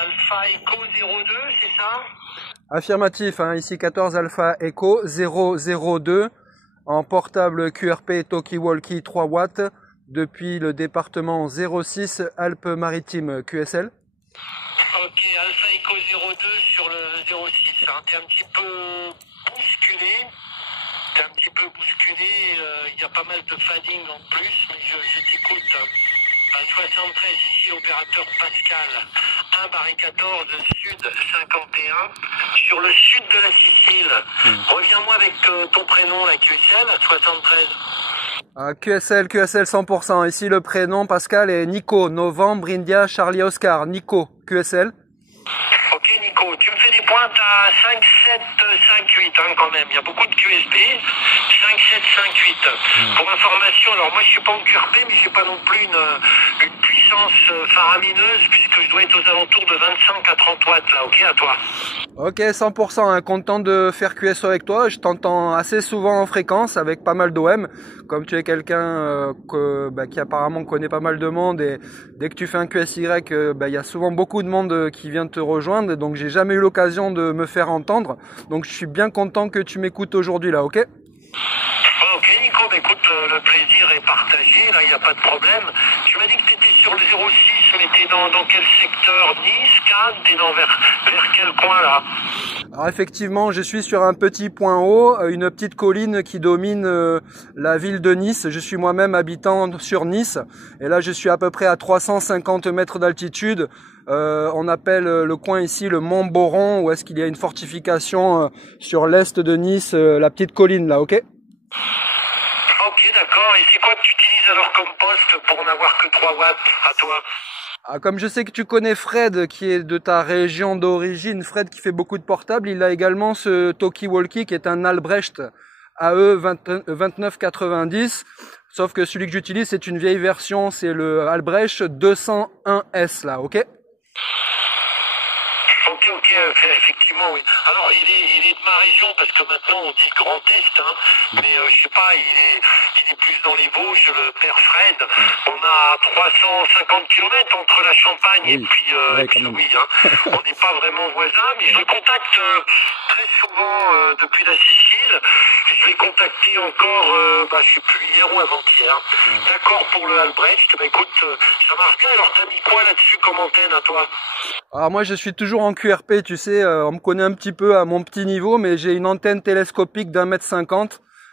Alpha Echo 02, c'est ça? Affirmatif, hein, ici 14 Alpha Echo 002 en portable QRP Talkie-Walkie 3 watts depuis le département 06 Alpes-Maritimes QSL. Ok, Alpha Echo 02 sur le 06, hein. T'es un petit peu bousculé. Il y a pas mal de fading en plus, mais je t'écoute. À 73, ici l'opérateur Pascal, 1 barré 14, sud 51, sur le sud de la Sicile. Reviens-moi avec ton prénom, la QSL, 73. QSL 100%. Ici le prénom Pascal est Nico, Novembre, India, Charlie Oscar. Nico, QSL. Ok Nico, tu me fais des pointes à 5, 7, 5, 8 hein, quand même. Il y a beaucoup de QSB. 5, 7, 5, 8. Pour information, alors moi je suis pas en QRP, mais je suis pas non plus une puissance faramineuse, puisque je dois être aux alentours de 25 à 30 watts là, ok à toi. Ok, 100%, hein, content de faire QSO avec toi. Je t'entends assez souvent en fréquence avec pas mal d'OM. Comme tu es quelqu'un qui apparemment connaît pas mal de monde, et dès que tu fais un QSY, il y a souvent beaucoup de monde qui vient te rejoindre. Donc j'ai jamais eu l'occasion de me faire entendre. Donc je suis bien content que tu m'écoutes aujourd'hui là, ok? Ok Nico, bah, écoute, le plaisir est partagé, là il n'y a pas de problème. Tu m'as dit que tu étais sur le 06, mais tu es dans quel secteur? Nice, Cannes, tu es vers quel coin là? Alors effectivement, je suis sur un petit point haut, une petite colline qui domine la ville de Nice. Je suis moi-même habitant sur Nice, et là je suis à peu près à 350 mètres d'altitude. On appelle le coin ici le Mont Boron, où est-ce qu'il y a une fortification sur l'est de Nice, la petite colline là, ok? Ok d'accord, et c'est quoi que tu utilises alors comme poste pour n'avoir que 3 watts à toi? Comme je sais que tu connais Fred, qui est de ta région d'origine, Fred qui fait beaucoup de portables, il a également ce Talkie-Walkie qui est un Albrecht AE 2990, sauf que celui que j'utilise c'est une vieille version, c'est le Albrecht 201S là, ok? Ok, effectivement, oui. Alors, il est de ma région, parce que maintenant on dit Grand Est, hein, mais je sais pas, il est plus dans les Vosges, le père Fred. On a 350 km entre la Champagne et puis oui, hein. On n'est pas vraiment voisins, mais je le contacte très souvent depuis la Sicile. Je l'ai contacté encore, je sais plus, hier ou avant-hier. D'accord pour le Albrecht, bah écoute, ça marche bien. Alors, t'as mis quoi là-dessus comme antenne à toi? Alors moi je suis toujours en QRP, tu sais, on me connaît un petit peu à mon petit niveau, mais j'ai une antenne télescopique d'1,50 m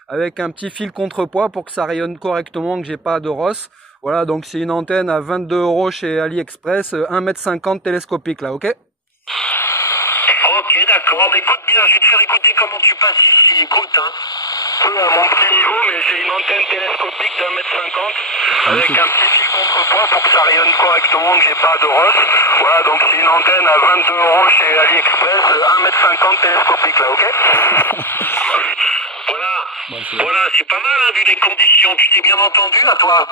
avec un petit fil contrepoids pour que ça rayonne correctement, que j'ai pas de rosse. Voilà, donc c'est une antenne à 22 € chez AliExpress, 1,50 m télescopique là, ok? Ok, d'accord, bah écoute bien, je vais te faire écouter comment tu passes ici, écoute, hein. À mon petit niveau, mais j'ai une antenne télescopique d'1,50 m avec un petit fil contrepoids pour que ça rayonne correctement, que j'ai pas de rosse. Voilà, donc c'est une antenne à 22 € chez AliExpress, 1,50 m télescopique là, ok? Voilà, c'est pas mal hein, vu les conditions. Tu t'es bien entendu à toi?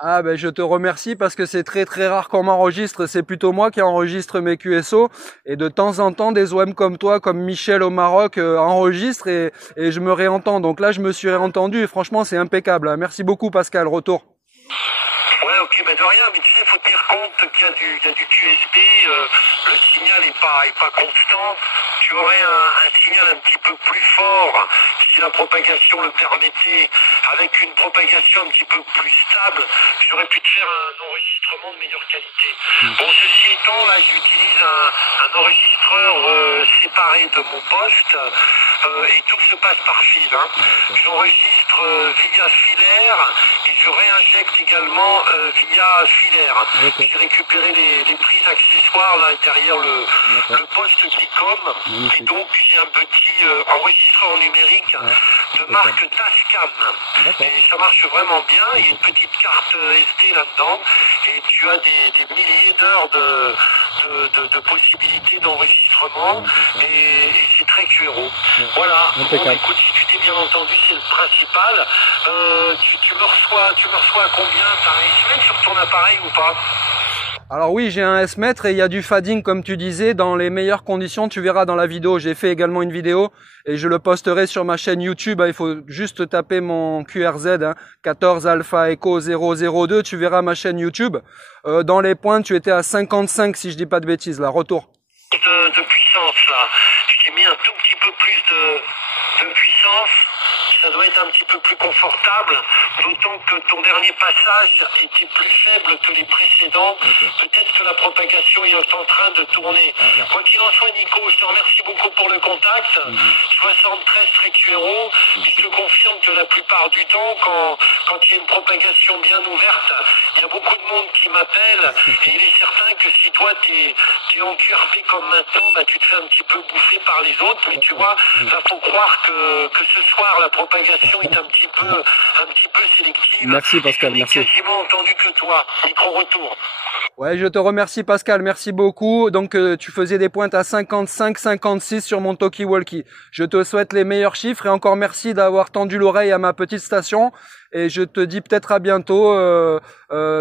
Ah ben je te remercie parce que c'est très très rare qu'on m'enregistre, c'est plutôt moi qui enregistre mes QSO, et de temps en temps des OM comme toi, comme Michel au Maroc enregistrent et je me réentends, donc là je me suis réentendu et franchement c'est impeccable, hein. Merci beaucoup Pascal, retour. Ouais, ok, de rien, mais tu sais, faut tenir compte qu'il y a du QSB, le signal est pas constant. Tu aurais un signal un petit peu plus fort si la propagation le permettait, avec une propagation un petit peu plus stable, j'aurais pu te faire un enregistrement de meilleure qualité. Bon, ceci étant, là, j'utilise un enregistreur séparé de mon poste, et tout se passe par fil, hein. J'enregistre via filaire et je réinjecte également via filaire. J'ai récupéré les prises accessoires là derrière le poste Dicom, et donc j'ai un petit enregistreur numérique de marque Tascam, et ça marche vraiment bien. Il y a une petite carte SD là-dedans et tu as des milliers d'heures de possibilités d'enregistrement, et c'est très QRO. Voilà. Bon, écoute, si tu t'es bien entendu, c'est le principal. Tu me reçois à combien? T'as un SML sur ton appareil ou pas? Alors oui, j'ai un S-mètre et il y a du fading comme tu disais dans les meilleures conditions. Tu verras dans la vidéo, j'ai fait également une vidéo et je le posterai sur ma chaîne YouTube. Il faut juste taper mon QRZ, 14 Alpha Echo 002. Tu verras ma chaîne YouTube. Dans les pointes, tu étais à 55 si je dis pas de bêtises, là, retour. De puissance là, je t'ai mis un tout petit peu plus de puissance. Ça doit être un petit peu plus confortable, d'autant que ton dernier passage était plus faible que les précédents. Peut-être que la propagation est en train de tourner. Quoi qu'il en soit, Nico, je te remercie beaucoup pour le contact. 73 TreQuero, et je te confirme que la plupart du temps, quand il y a une propagation bien ouverte, il y a beaucoup de monde qui m'appelle, et il est certain que si toi t'es en QRP comme maintenant, bah, tu te fais un petit peu bouffer par les autres, mais tu vois, là faut croire que ce soir la propagation est un petit peu sélective. Merci Pascal, merci. J'ai quasiment entendu que toi, micro-retour. Ouais, je te remercie Pascal, merci beaucoup. Donc tu faisais des pointes à 55, 56 sur mon talkie-walkie. Je te souhaite les meilleurs chiffres et encore merci d'avoir tendu l'oreille à ma petite station. Et je te dis peut-être à bientôt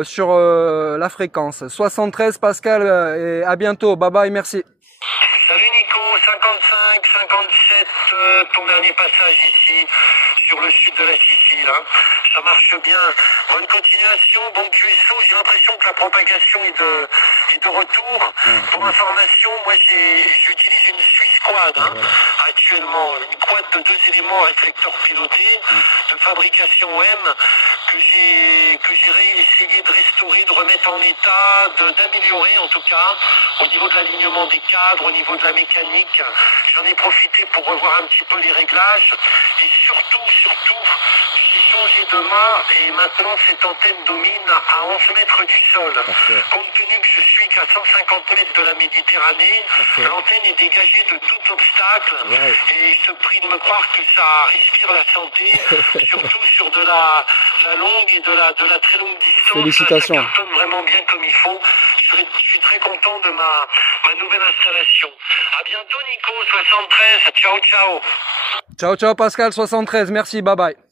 sur la fréquence. 73 Pascal et à bientôt. Bye bye, merci. Salut Nico, 55, 57, ton dernier passage ici sur le sud de la Sicile. Hein. Ça marche bien. Bonne continuation, bon QSO. J'ai l'impression que la propagation est de retour. Pour information, moi j'utilise une Swiss Quad actuellement. Une quad de 2 éléments réflecteurs pilotés de fabrication M que j'ai essayé de restaurer, de remettre en état, d'améliorer en tout cas au niveau de l'alignement des cadres, au niveau de la mécanique. J'en ai profité pour revoir un petit peu les réglages et surtout, j'ai changé de mât et maintenant cette antenne domine à 11 mètres du sol. Compte tenu que je suis qu'à 150 mètres de la Méditerranée, l'antenne est dégagée de tout obstacle et je te prie de me croire que ça respire la santé, surtout sur de la longue et de la très longue distance. Félicitations. Ça cartonne vraiment bien comme il faut. Je suis très content de ma nouvelle installation. À bientôt Nico, 73. Ciao, ciao. Ciao, ciao Pascal, 73. Merci, bye bye.